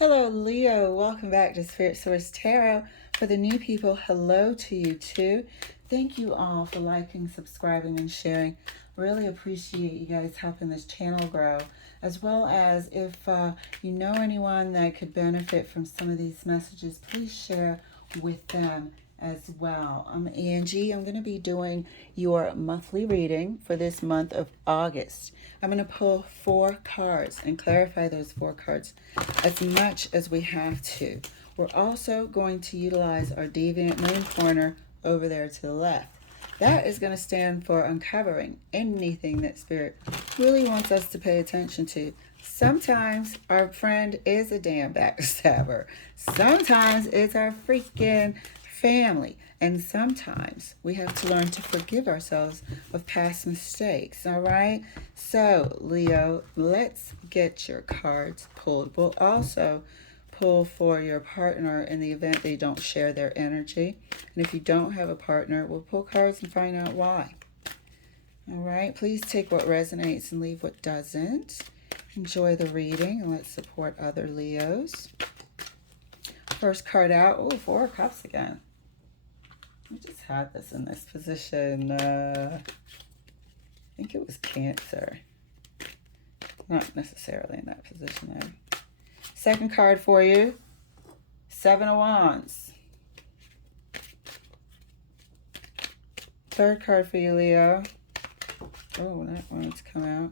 Hello, Leo. Welcome back to Spirit Source Tarot. For the new people, hello to you too. Thank you all for liking, subscribing, and sharing. Really appreciate you guys helping this channel grow. As well as if you know anyone that could benefit from some of these messages, please share with them as well. I'm Angie. I'm going to be doing your monthly reading for this month of August. I'm going to pull 4 cards and clarify those 4 cards as much as we have to. We're also going to utilize our Deviant Moon Pointer over there to the left. That is going to stand for uncovering anything that Spirit really wants us to pay attention to. Sometimes our friend is a damn backstabber. Sometimes it's our freaking family. And sometimes we have to learn to forgive ourselves of past mistakes. All right? So, Leo, let's get your cards pulled. We'll also pull for your partner in the event they don't share their energy. And if you don't have a partner, we'll pull cards and find out why. All right? Please take what resonates and leave what doesn't. Enjoy the reading and let's support other Leos. First card out. Oh, 4 of Cups again. I just had this in this position. I think it was Cancer. Not necessarily in that position though. Second card for you. 7 of Wands. Third card for you, Leo. Oh, that one's come out.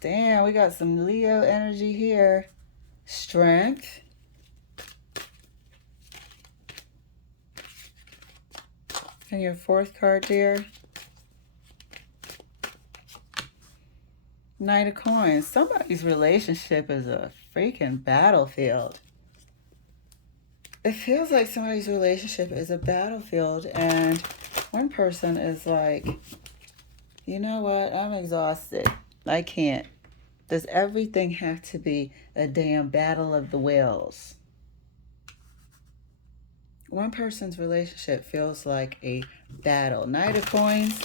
Damn, we got some Leo energy here. Strength. And your fourth card, dear. Knight of Coins. Somebody's relationship is a freaking battlefield. It feels like somebody's relationship is a battlefield and one person is like, you know what, I'm exhausted. I can't. Does everything have to be a damn battle of the wills? One person's relationship feels like a battle. Knight of Coins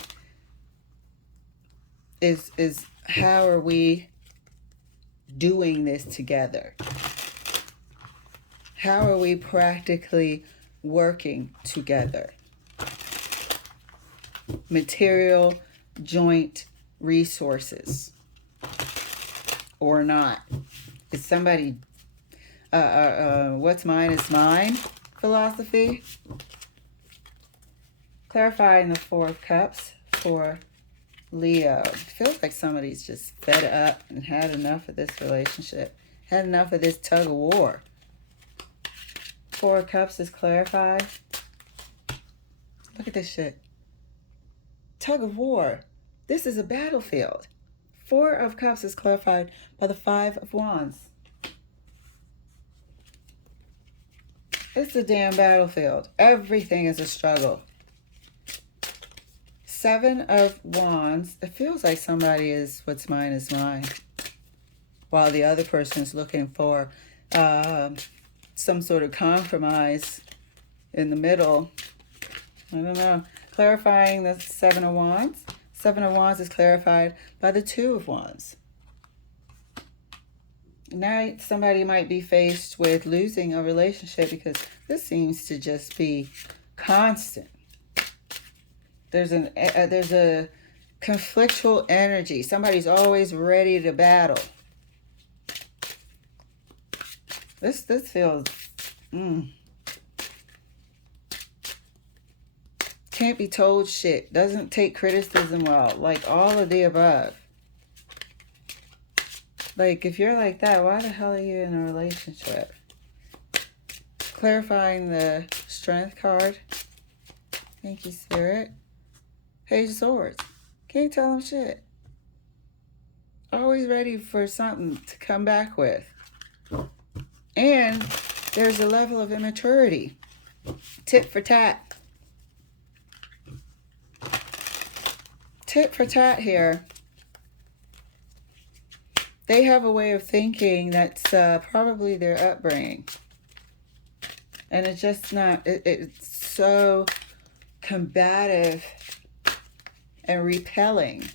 is how are we doing this together? How are we practically working together? Material, joint resources or not? Is somebody what's mine is mine philosophy? Clarifying the 4 of Cups for Leo. It feels like somebody's just fed up and had enough of this relationship. Had enough of this tug of war. 4 of Cups is clarified. Look at this shit. Tug of war. This is a battlefield. 4 of Cups is clarified by the 5 of Wands. It's a damn battlefield. Everything is a struggle. 7 of Wands. It feels like somebody is what's mine is mine. While the other person is looking for some sort of compromise in the middle. I don't know. Clarifying the 7 of Wands. 7 of Wands is clarified by the 2 of Wands. Now somebody might be faced with losing a relationship because this seems to just be constant. There's a conflictual energy. Somebody's always ready to battle. This feels can't be told shit. Doesn't take criticism well. Like all of the above. Like, if you're like that, why the hell are you in a relationship? Clarifying the Strength card. Thank you, Spirit. Page of Swords. Can't tell them shit. Always ready for something to come back with. And there's a level of immaturity. Tit for tat. Tit for tat here. They have a way of thinking that's probably their upbringing. And it's just not, it's so combative and repelling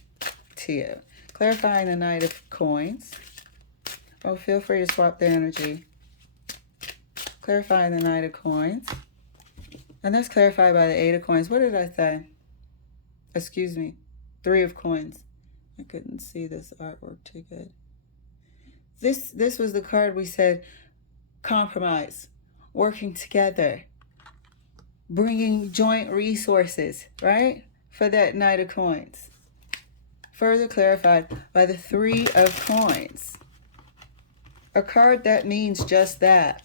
to you. Clarifying the Knight of Coins. Oh, feel free to swap the energy. Clarifying the Knight of Coins. And that's clarified by the Eight of Coins. What did I say? Excuse me. Three of Coins. I couldn't see this artwork too good. This was the card we said compromise, working together, bringing joint resources, right? For that Knight of Coins. Further clarified by the Three of Coins. A card that means just that.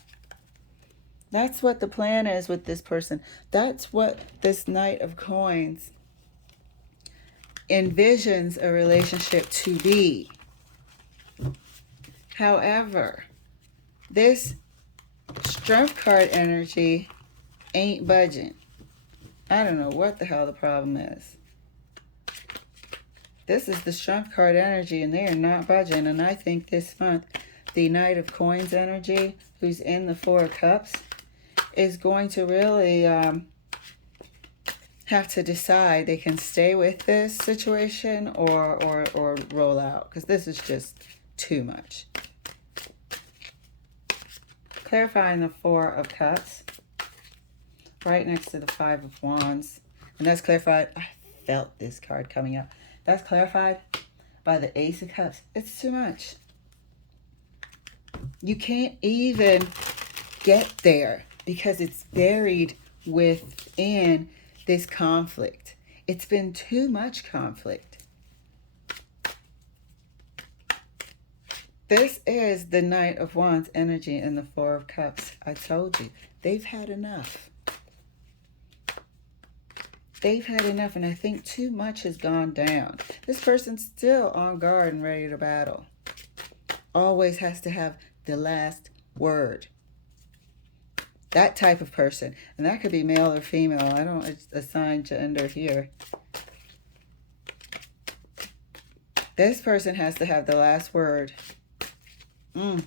That's what the plan is with this person. That's what this Knight of Coins envisions a relationship to be. However, this Strength card energy ain't budging. I don't know what the hell the problem is. This is the Strength card energy, and they are not budging. And I think this month, the Knight of Coins energy, who's in the Four of Cups, is going to really have to decide they can stay with this situation or roll out, because this is just too much. Clarifying the Four of Cups right next to the Five of Wands, and that's clarified. I felt this card coming up. That's clarified by the Ace of Cups. It's too much. You can't even get there because it's buried within this conflict. It's been too much conflict. This is the Knight of Wands energy and the Four of Cups. I told you, they've had enough. They've had enough, and I think too much has gone down. This person's still on guard and ready to battle. Always has to have the last word. That type of person. And that could be male or female. I don't assign gender here. This person has to have the last word. I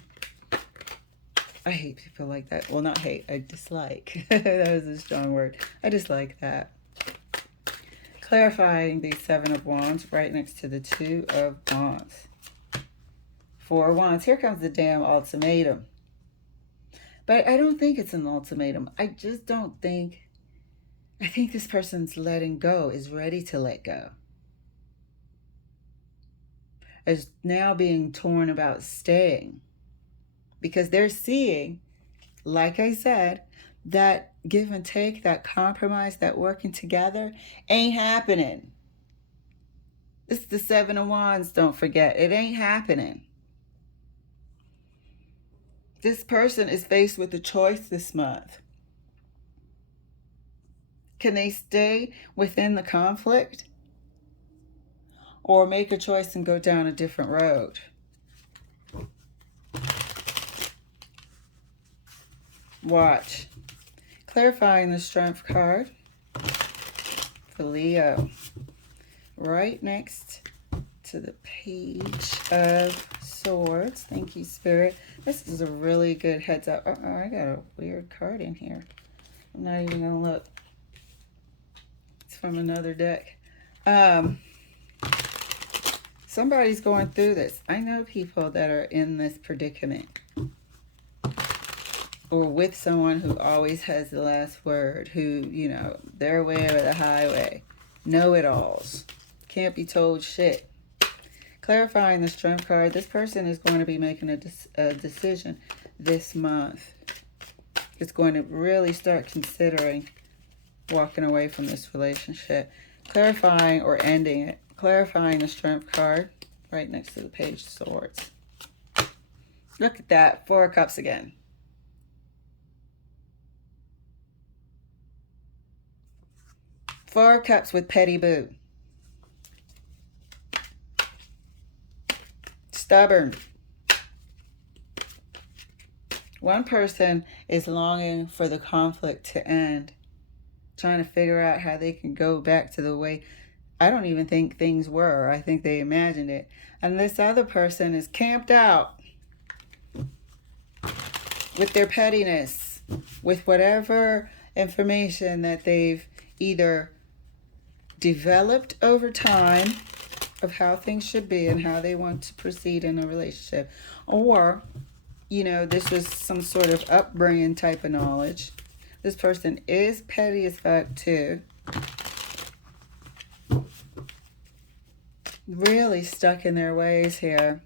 hate people like that. Well, not hate. I dislike. That was a strong word. I dislike that. Clarifying the Seven of Wands right next to the Two of Wands. Four of Wands. Here comes the damn ultimatum. But I don't think it's an ultimatum. I just don't think... I think this person's letting go, is ready to let go. Is now being torn about staying. Because they're seeing, like I said, that give and take, that compromise, that working together ain't happening. This is the Seven of Wands, don't forget. It ain't happening. This person is faced with a choice this month. Can they stay within the conflict or make a choice and go down a different road? Watch. Clarifying the Strength card for Leo. Right next to the Page of Swords. Thank you, Spirit. This is a really good heads up. I got a weird card in here. I'm not even going to look. It's from another deck. Somebody's going through this. I know people that are in this predicament. Or with someone who always has the last word. Who, you know, their way or the highway. Know-it-alls. Can't be told shit. Clarifying the Strength card. This person is going to be making a decision this month. It's going to really start considering walking away from this relationship. Clarifying or ending it. Clarifying the Strength card right next to the Page of Swords. Look at that. Four of Cups again. Four of Cups with Petty Boo. Stubborn. One person is longing for the conflict to end. Trying to figure out how they can go back to the way I don't even think things were. I think they imagined it. And this other person is camped out with their pettiness, with whatever information that they've either developed over time of how things should be and how they want to proceed in a relationship, or this was some sort of upbringing type of knowledge. This person is petty as fuck too. Really stuck in their ways here.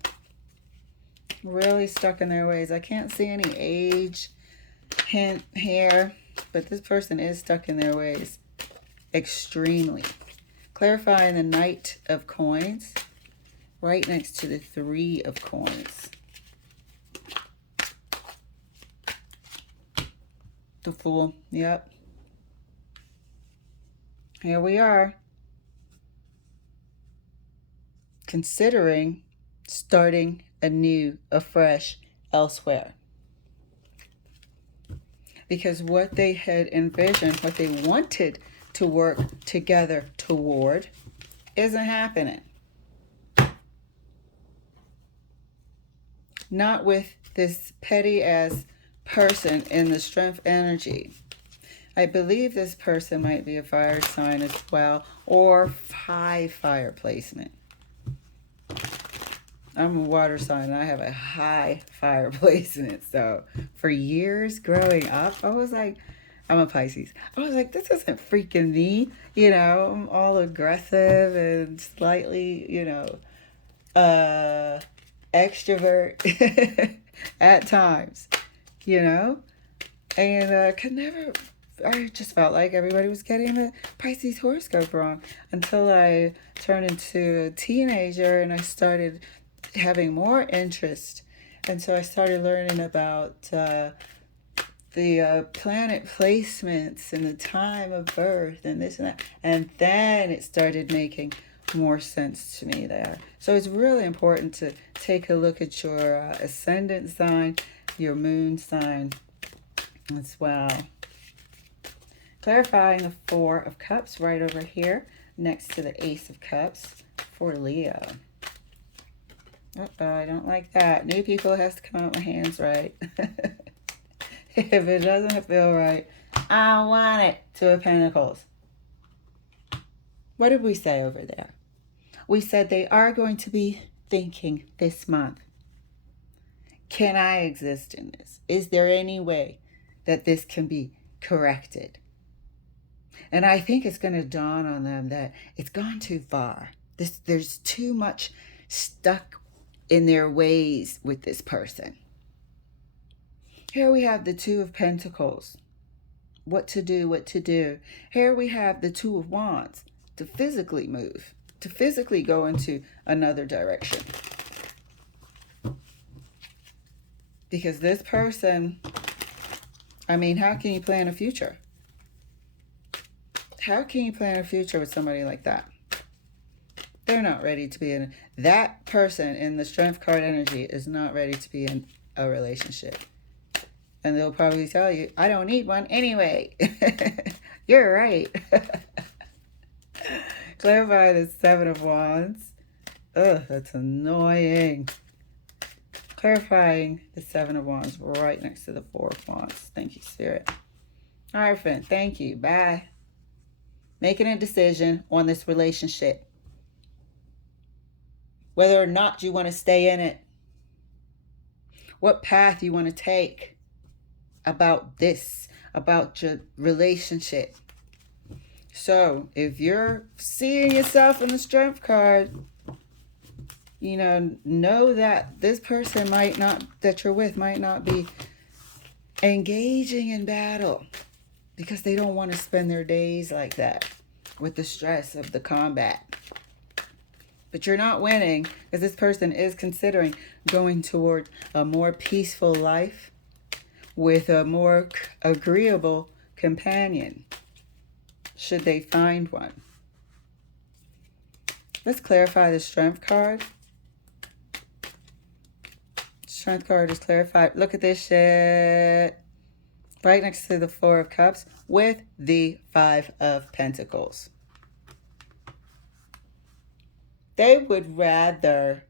Really stuck in their ways. I can't see any age hint here, but this person is stuck in their ways. Extremely. Clarifying the Knight of Coins right next to the Three of Coins. The Fool. Yep. Here we are. Considering starting anew, afresh, elsewhere. Because what they had envisioned, what they wanted to work together toward, isn't happening. Not with this petty ass person in the strength energy. I believe this person might be a fire sign as well, or high fire placement. I'm a water sign and I have a high fire placement. So for years growing up, I was like, I'm a Pisces. I was like, this isn't freaking me. I'm all aggressive and slightly, extrovert at times, and could never, I just felt like everybody was getting the Pisces horoscope wrong until I turned into a teenager and I started having more interest. And so I started learning about the planet placements and the time of birth and this and that. And then it started making more sense to me there. So it's really important to take a look at your ascendant sign, your moon sign as well. Clarifying the Four of Cups right over here next to the Ace of Cups for Leo. I don't like that. New people has to come out my hands right. If it doesn't feel right, I want it. Two of Pentacles. What did we say over there? We said they are going to be thinking this month. Can I exist in this? Is there any way that this can be corrected? And I think it's going to dawn on them that it's gone too far. There's too much stuck in their ways with this person. Here we have the Two of Pentacles. What to do, what to do. Here we have the Two of Wands. To physically move. To physically go into another direction. Because this person, how can you plan a future? How can you plan a future with somebody like that? They're not ready to be in. That person in the Strength card energy is not ready to be in a relationship. And they'll probably tell you, I don't need one anyway. You're right. Clarify the Seven of Wands. Ugh, that's annoying. Clarifying the Seven of Wands right next to the Four of Wands. Thank you, Spirit. All right, friend. Thank you. Bye. Making a decision on this relationship. Whether or not you want to stay in it. What path you want to take about this, about your relationship. So, if you're seeing yourself in the Strength card, know that this person that you're with might not be engaging in battle because they don't want to spend their days like that with the stress of the combat. But you're not winning because this person is considering going toward a more peaceful life with a more agreeable companion, should they find one. Let's clarify the Strength card. Strength card is clarified. Look at this shit. Right next to the Four of Cups with the Five of Pentacles. They would rather,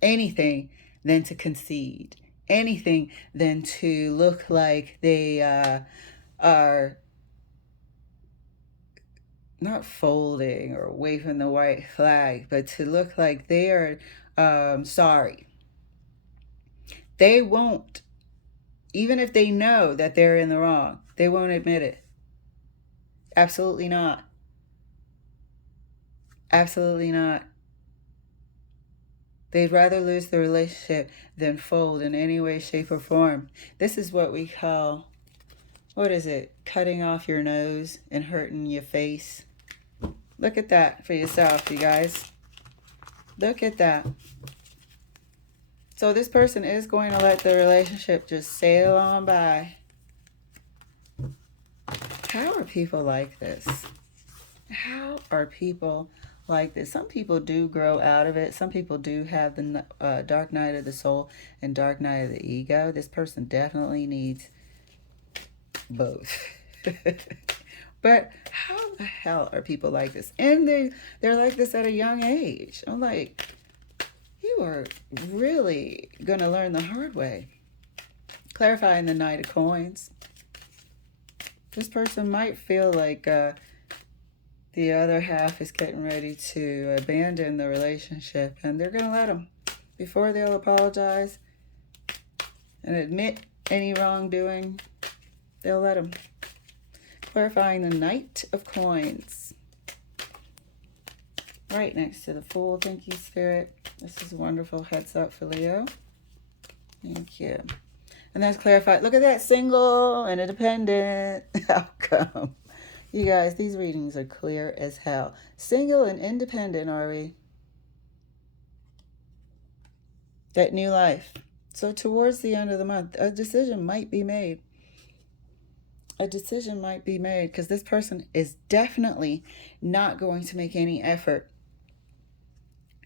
anything than to concede. Anything than to look like they are not folding or waving the white flag, but to look like they are sorry. They won't, even if they know that they're in the wrong, they won't admit it. Absolutely not. Absolutely not. They'd rather lose the relationship than fold in any way, shape, or form. This is what we call, what is it? Cutting off your nose and hurting your face. Look at that for yourself, you guys. Look at that. So this person is going to let the relationship just sail on by. How are people like this? How are people like this? Some people do grow out of it. Some people do have the dark night of the soul and dark night of the ego. This person definitely needs both. But how the hell are people like this? And they're like this at a young age. I'm like, you are really going to learn the hard way. Clarifying the Knight of Coins. This person might feel like the other half is getting ready to abandon the relationship, and they're going to let them. Before they'll apologize and admit any wrongdoing, they'll let them. Clarifying the Knight of Coins. Right next to the Fool. Thank you, Spirit. This is a wonderful heads up for Leo. Thank you. And that's clarified. Look at that, single and independent outcome. You guys, these readings are clear as hell. Single and independent, are we? That new life. So towards the end of the month, a decision might be made. A decision might be made because this person is definitely not going to make any effort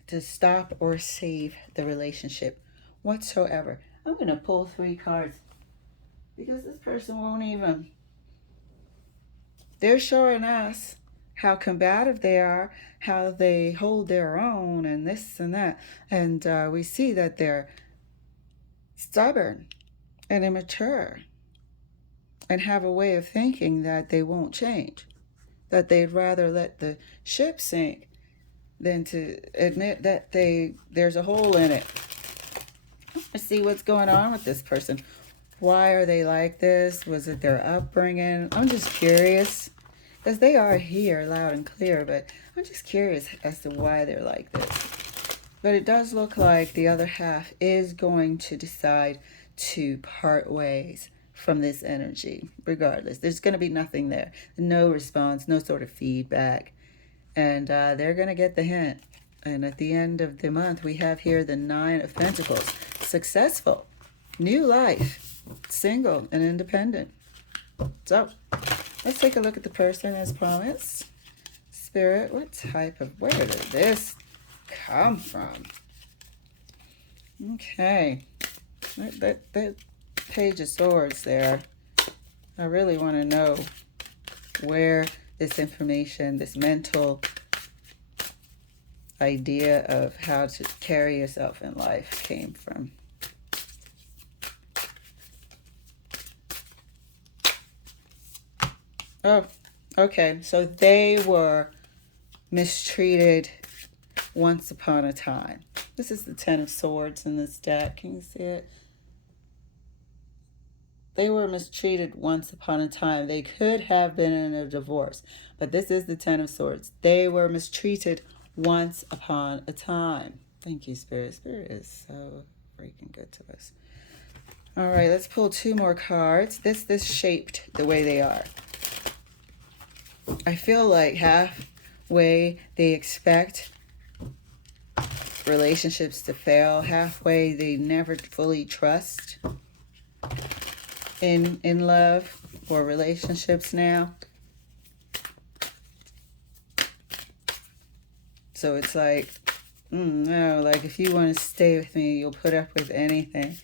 to stop or save the relationship whatsoever. I'm going to pull 3 cards because this person won't even. They're showing us how combative they are, how they hold their own, and this and that. And we see that they're stubborn and immature and have a way of thinking that they won't change, that they'd rather let the ship sink than to admit that there's a hole in it. Let's see what's going on with this person. Why are they like this? Was it their upbringing? I'm just curious, because they are here loud and clear, but I'm just curious as to why they're like this. But it does look like the other half is going to decide to part ways from this energy, regardless. There's going to be nothing there. No response, no sort of feedback. And they're going to get the hint. And at the end of the month, we have here the 9 of Pentacles. Successful, new life, single and independent. So let's take a look at the person as promised. Spirit, what type of, where did this come from? Okay. That Page of Swords there. I really want to know where this information, this mental idea of how to carry yourself in life came from. Oh, okay. So they were mistreated once upon a time. This is the 10 of Swords in this deck. Can you see it? They were mistreated once upon a time. They could have been in a divorce, but this is the 10 of Swords. They were mistreated once upon a time. Thank you, Spirit. Spirit is so freaking good to us. All right, let's pull 2 more cards. This shaped the way they are. I feel like halfway they expect relationships to fail. Halfway they never fully trust in love or relationships now. So it's like, no, like if you want to stay with me, you'll put up with anything.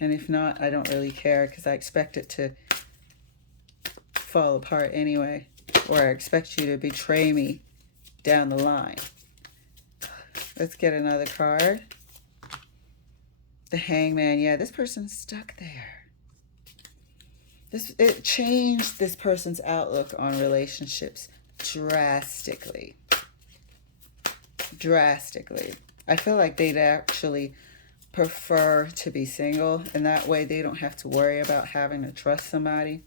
And if not, I don't really care because I expect it to fall apart anyway. Or I expect you to betray me down the line. Let's get another card. The Hangman. Yeah, this person's stuck there. It changed this person's outlook on relationships drastically. Drastically. I feel like they'd actually prefer to be single, and that way they don't have to worry about having to trust somebody.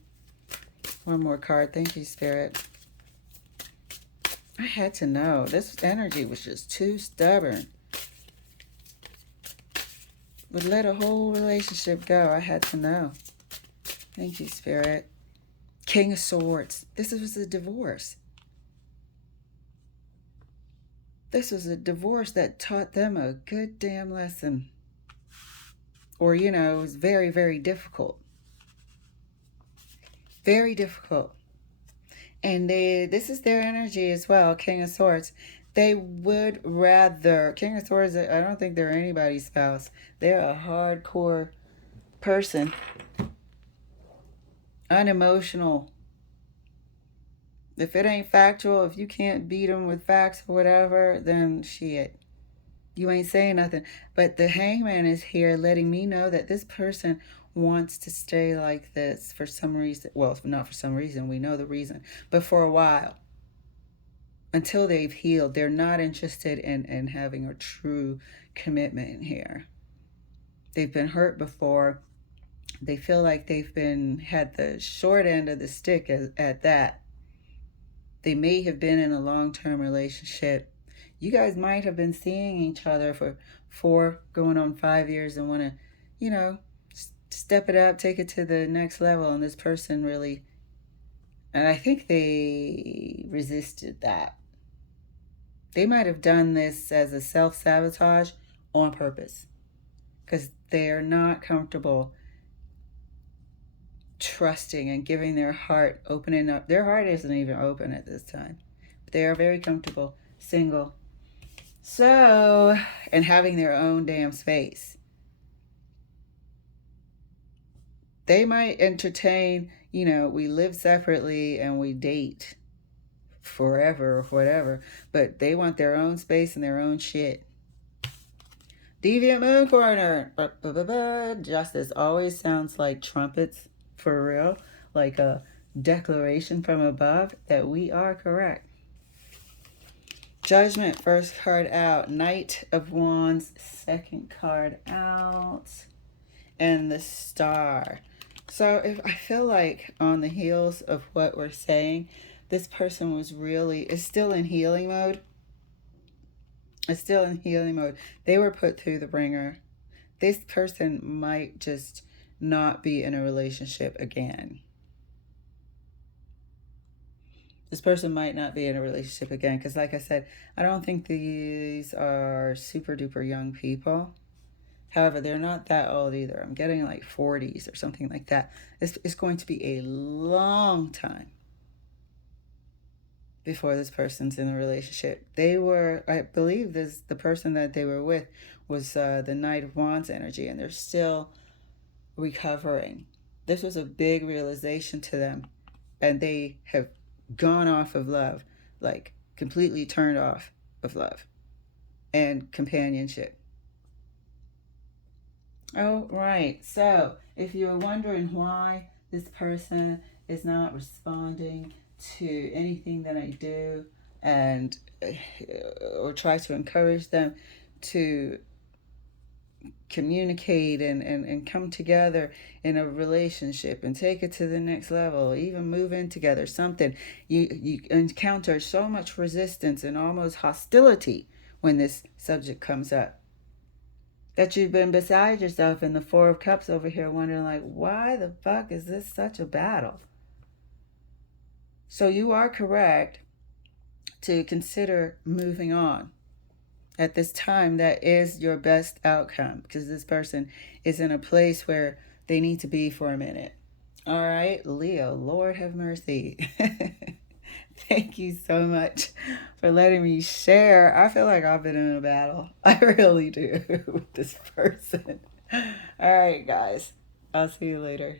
One more card. Thank you, Spirit. I had to know. This energy was just too stubborn. Would let a whole relationship go. I had to know. Thank you, Spirit. King of Swords. This was a divorce. This was a divorce that taught them a good damn lesson. Or, you know, it was very, very difficult. Very difficult. And this is their energy as well, King of Swords. They would rather, King of Swords, I don't think they're anybody's spouse. They're a hardcore person. Unemotional. If it ain't factual, if you can't beat them with facts or whatever, then shit. You ain't saying nothing. But the Hangman is here letting me know that this person wants to stay like this for some reason. Well, not for some reason. We know the reason. But for a while. Until they've healed. They're not interested in having a true commitment here. They've been hurt before. They feel like they've had the short end of the stick at that. They may have been in a long-term relationship. You guys might have been seeing each other for 4 going on 5 years and want to, you know, step it up, take it to the next level. And this person really, and I think they resisted that. They might have done this as a self-sabotage on purpose because they're not comfortable trusting and giving their heart, opening up. Their heart isn't even open at this time. But they are very comfortable, single. So, and having their own damn space. They might entertain, you know, we live separately and we date forever or whatever, but they want their own space and their own shit. Deviant Moon Corner. Justice always sounds like trumpets. For real, like a declaration from above that we are correct. Judgment, first card out. Knight of Wands, second card out. And the Star. So if I feel like on the heels of what we're saying, this person is still in healing mode. It's still in healing mode. They were put through the ringer. This person might just not be in a relationship again. This person might not be in a relationship again because, like I said, I don't think these are super duper young people. However, they're not that old either. I'm getting like 40s or something like that. It's going to be a long time before this person's in a relationship. I believe the person that they were with was the Knight of Wands energy, and they're still recovering. This was a big realization to them, and they have gone off of love, like completely turned off of love and companionship. Oh, right. So if you're wondering why this person is not responding to anything that I do and or try to encourage them to communicate and come together in a relationship and take it to the next level, even move in together, something, you encounter so much resistance and almost hostility when this subject comes up that you've been beside yourself in the Four of Cups over here wondering like, why the fuck is this such a battle? So you are correct to consider moving on. At this time, that is your best outcome because this person is in a place where they need to be for a minute. All right, Leo, Lord have mercy. Thank you so much for letting me share. I feel like I've been in a battle. I really do with this person. All right, guys. I'll see you later.